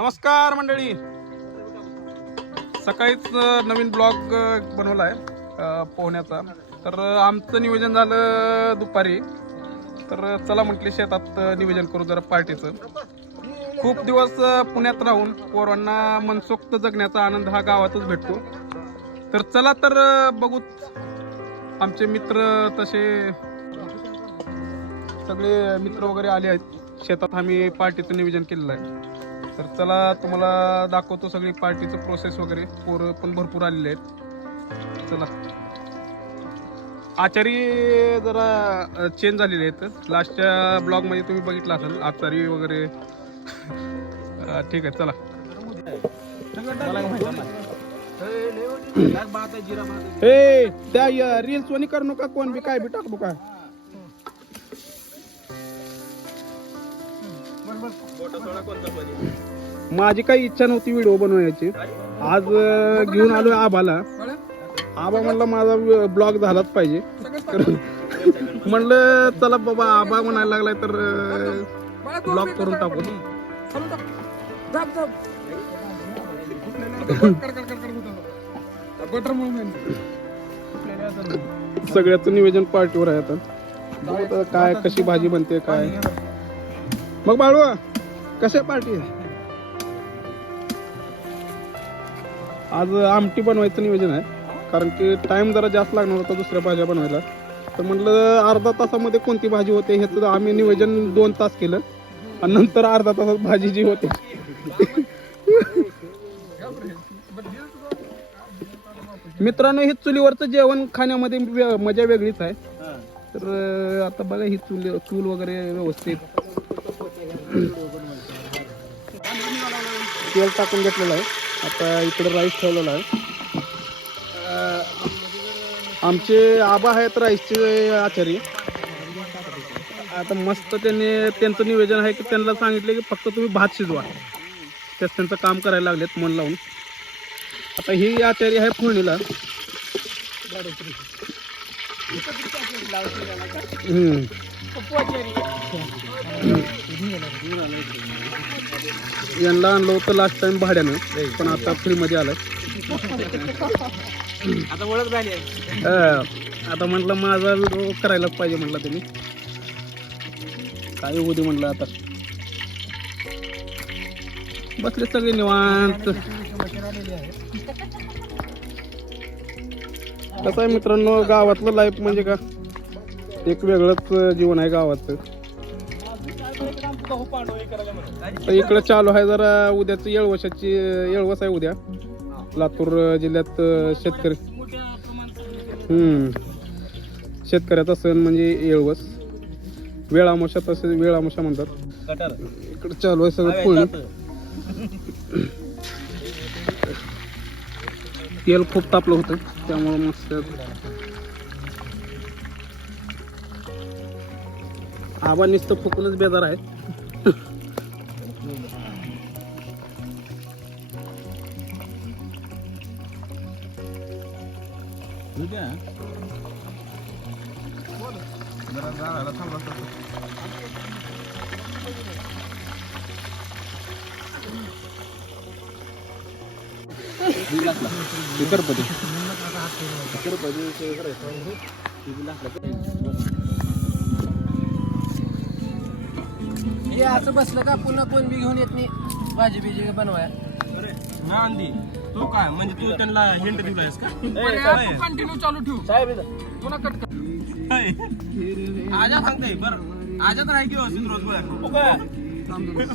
नमस्कार मंडळी. सकाळीच नवीन ब्लॉग बनवला आहे पोहण्याचा. तर आमचं नियोजन झालं दुपारी. तर चला म्हटले शेतात निवेदन नियोजन करू जरा पार्टीचं. खूप दिवस पुण्यात राहून पोरांना मनसोक्त जगण्याचा आनंद हा गावातच भेटतो. तर चला तर अ, बघूत आमचे मित्र तसे सगळे मित्र वगैरे आले आहेत. शेतात आम्ही पार्टीचं नियोजन केलेलं आहे. तर चला तुम्हाला दाखवतो सगळी पार्टीचं प्रोसेस वगैरे. पोरं पण भरपूर आलेले आहेत. चला. आचारी जरा चेंज झालेले आहेत. लास्टच्या ब्लॉगमध्ये तुम्ही बघितलं असाल आचारी वगैरे. ठीक आहे चला. हे त्या रील्स वनी करू नका कोण बी काय बी टाकू का? माझी काही इच्छा नव्हती व्हिडिओ बनवायची आज घेऊन आलो आबाला आबा म्हणलं माझा ब्लॉग झालाच पाहिजे. म्हणलं चला बाबा आबा म्हणायला लागलाय तर ब्लॉग करून टाकू. सगळ्याचं नियोजन पार्टीवर आहे आता काय कशी भाजी बनते काय. मग बाळू कशा पार्टी आज आमटी बनवायचं नियोजन आहे. कारण की टाइम जरा जास्त लागणार होता दुसऱ्या भाज्या बनवायला. तर म्हटलं अर्धा तासामध्ये कोणती भाजी होते ह्याचं आम्ही नियोजन दोन तास केलं. आणि नंतर अर्धा तासात भाजी जी होते. मित्रांनो हे चुलीवरचं जेवण खाण्यामध्ये वे- मजा वेगळीच आहे. तर आता बघा ही चूल चूल वगैरे व्यवस्थित. तेल टाकून घेतलेलं आहे. आता इकडे राईस ठेवलेला आहे. आमचे आबा आहेत राईसचे आचारी. आता मस्त त्यांनी त्यांचं निवेदन आहे की त्यांना सांगितलं की फक्त तुम्ही भात शिजवा. त्याच त्यांचं काम करायला लागलेत मन लावून. आता ही आचारी आहे फोडणीला हम्म. यांना आणलं होतं लास्ट टाइम भाड्यानं पण आता फ्री मध्ये आलाय. आता ओळख झाली आता म्हटलं माझा व्हिडिओ करायलाच पाहिजे म्हटलं तुम्ही काय होऊ दे म्हटलं आता. बसले सगळे निवांत. कसं आहे मित्रांनो गावातलं लाईफ म्हणजे का एक वेगळंच जीवन आहे गावाचं. तर इकडं चालू आहे जरा उद्याच येळवशाची येळवस आहे उद्या. लातूर जिल्ह्यात शेतकरी हम्म. शेतकऱ्याचा सण म्हणजे येळवस. वेळामोशा तसे वेळामोशा म्हणतात. इकडं चालू आहे सगळं फोडणी तेल खूप तापलं होतं त्यामुळे मस्त. आबा नुसतं फुकूनच बेजार आहे चित्रपती हे असं बसलं का पुन्हा कोण बी घेऊन येत नाही? भाजी बिजी बनवाय नांदी तो काय? म्हणजे तू त्यांना हिंट दिलायस का? कंटिन्यू चालू ठेवू. पुन्हा कट कर. आजा सांगते बर. आजा तर आहे की व्यवस्थित रोज गोळ्या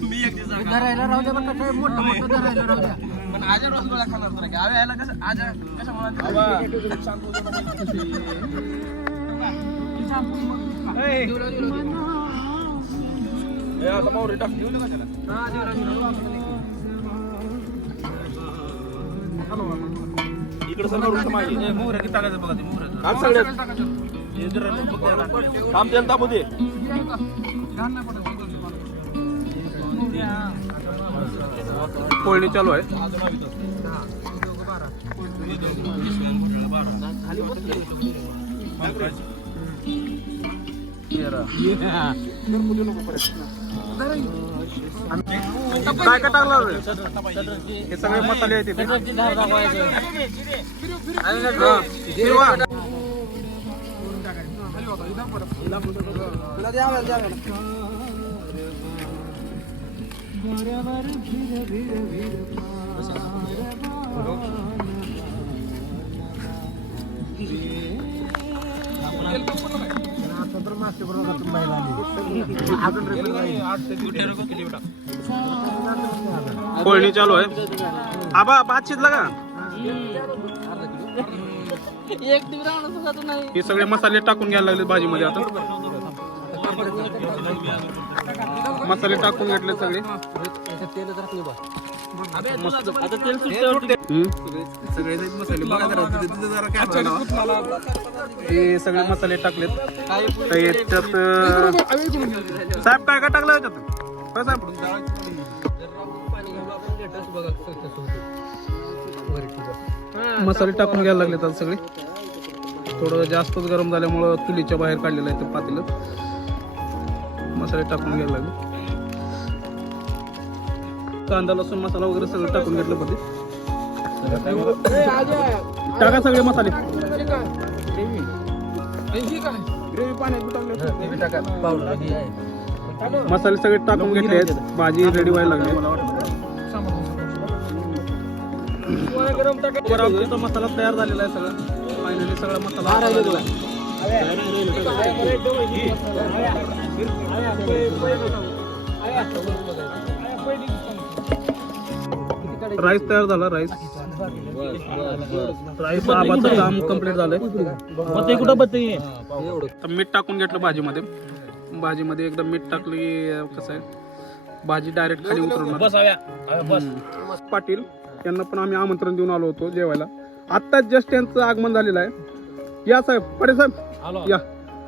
मी एक दिवस. धरायला राहू द्या मोठं मोठं धरायला राहू द्या पण आजा रोज गोळ्या खाणार तर की? आव्या यायला कसं? आजा कशामुळे? आता मावरी टाक. इकडे सर करून मागे. मोहऱ्या किती टाकायचं बघा ते मोहऱ्या आज सगळ्यात. काम त्याला तापू दे. फोडणी चालू आहे. काय काय टाकलं हे सगळे मसाले आहेत Yeah. हा. हिरवा. फोडणी चालू आहे. आबा भात शिजला का? एक टिकरा सुद्धा तू नाही. हे सगळे मसाले टाकून घ्यायला लागले भाजीमध्ये आता. मसाले टाकून घेतले सगळे. तेल हे सगळे मसाले टाकलेत. तर याच्यात अं, साहेब काय काय टाकलं याच्यात? काय साहेब. मसाले टाकून घ्यायला लागलेत आता सगळे. थोडं जास्तच गरम झाल्यामुळं चुलीच्या बाहेर काढलेलं आहे ते पातेलं. मसाले टाकून घ्यायला लागले. कांदा लसूण मसाला वगैरे सगळं टाकून घेतलं मध्ये टाका सगळे मसाले मसाले सगळे टाकून घेतले आहेत भाजी रेडी व्हायला लागली बरोबर मसाला तयार झालेला आहे सगळं फायनली सगळा मसाला राईस तयार झाला राईस राईस आबाचं काम कंप्लीट झालंय. कुठं? तर मीठ टाकून घेतलं भाजीमध्ये. भाजीमध्ये एकदम मीठ टाकलं कसं आहे? भाजी डायरेक्ट खाली उतरवणार हम्म. पाटील यांना पण आम्ही आमंत्रण देऊन आलो होतो जेवायला. आत्ताच जस्ट यांचं आगमन झालेलं आहे. या साहेब पडे साहेब. या.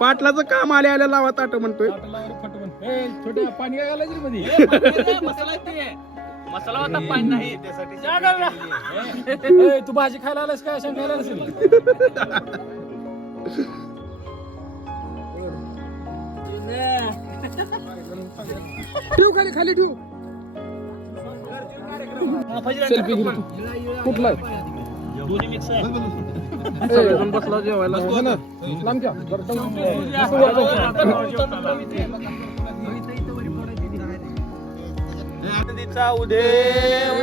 पाटलाचं काम आले आल्या लावा ताट म्हणतोय. मसाला होता पाणी नाही तू भाजी खायला आलास काय अशा खायला आलास ठेव खाली खाली ठेव. सेल्फी घेऊ कुठला? बसला जेवायला लांब घ्या आनंदीचा उदे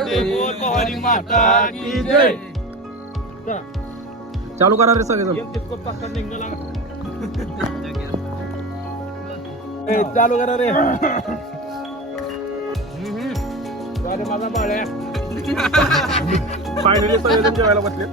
उदे बोल भवानी माता की जय. चालू. करा रे सगळेजण ए, चालू करा रे. फायनली सगळेजण जेवायला बसले